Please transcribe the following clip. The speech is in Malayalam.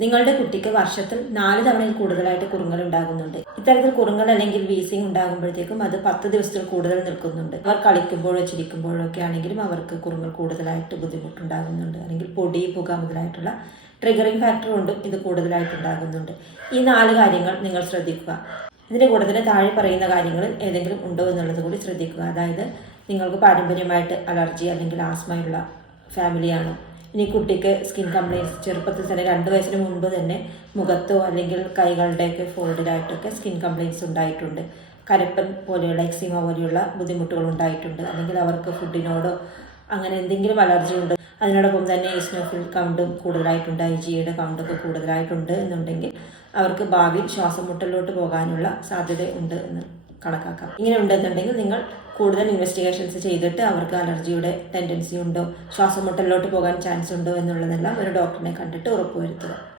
നിങ്ങളുടെ കുട്ടിക്ക് വർഷത്തിൽ നാല് തവണയിൽ കൂടുതലായിട്ട് കുറുങ്ങൽ ഉണ്ടാകുന്നുണ്ട്. ഇത്തരത്തിൽ കുറുങ്ങൽ അല്ലെങ്കിൽ വീസിങ് ഉണ്ടാകുമ്പോഴത്തേക്കും അത് പത്ത് ദിവസത്തിൽ കൂടുതൽ നിൽക്കുന്നുണ്ട്. അവർ കളിക്കുമ്പോഴോ ചിരിക്കുമ്പോഴോ ഒക്കെ ആണെങ്കിലും അവർക്ക് കുറുങ്ങൽ കൂടുതലായിട്ട് ബുദ്ധിമുട്ടുണ്ടാകുന്നുണ്ട്. അല്ലെങ്കിൽ പൊടി പുക മുതലായിട്ടുള്ള ട്രിഗറിംഗ് ഫാക്ടർ കൊണ്ടും ഇത് കൂടുതലായിട്ട് ഉണ്ടാകുന്നുണ്ട്. ഈ നാല് കാര്യങ്ങൾ നിങ്ങൾ ശ്രദ്ധിക്കുക. ഇതിന്റെ കൂടെ തന്നെ താഴെ പറയുന്ന കാര്യങ്ങളിൽ ഏതെങ്കിലും ഉണ്ടോ എന്നുള്ളത് കൂടി ശ്രദ്ധിക്കുക. അതായത് നിങ്ങൾക്ക് പാരമ്പര്യമായിട്ട് അലർജി അല്ലെങ്കിൽ ആസ്മയുള്ള ഫാമിലിയാണോ ഇനി കുട്ടിക്ക് സ്കിൻ കംപ്ലൈൻസ് ചെറുപ്പത്തിൽ തന്നെ രണ്ട് വയസ്സിന് മുൻപ് തന്നെ മുഖത്തോ അല്ലെങ്കിൽ കൈകളുടെയൊക്കെ ഫോൾഡിലായിട്ടൊക്കെ സ്കിൻ കംപ്ലൈൻസ് ഉണ്ടായിട്ടുണ്ട്. കരപ്പൻ പോലെയുള്ള എക്സിമ പോലെയുള്ള ബുദ്ധിമുട്ടുകൾ ഉണ്ടായിട്ടുണ്ട്. അല്ലെങ്കിൽ അവർക്ക് ഫുഡിനോടോ അങ്ങനെ എന്തെങ്കിലും അലർജി ഉണ്ട്. അതിനോടൊപ്പം തന്നെ ഈസ്നോഫിൽ കൗണ്ടും കൂടുതലായിട്ടുണ്ട്. ഐ ജിയുടെ കൗണ്ടൊക്കെ കൂടുതലായിട്ടുണ്ട് എന്നുണ്ടെങ്കിൽ അവർക്ക് ഭാവിയിൽ ശ്വാസം മുട്ടലിലോട്ട് പോകാനുള്ള സാധ്യത ഉണ്ട് എന്ന് കണക്കാക്കാം. ഇങ്ങനെ ഉണ്ടെന്നുണ്ടെങ്കിൽ നിങ്ങൾ കൂടുതൽ ഇൻവെസ്റ്റിഗേഷൻസ് ചെയ്തിട്ട് അവർക്ക് അലർജിയുടെ ടെൻഡൻസി ഉണ്ടോ? ശ്വാസം മുട്ടലിലോട്ട് പോകാൻ ചാൻസ് ഉണ്ടോ എന്നുള്ളതെല്ലാം ഒരു ഡോക്ടറിനെ കണ്ടിട്ട് ഉറപ്പുവരുത്തുക.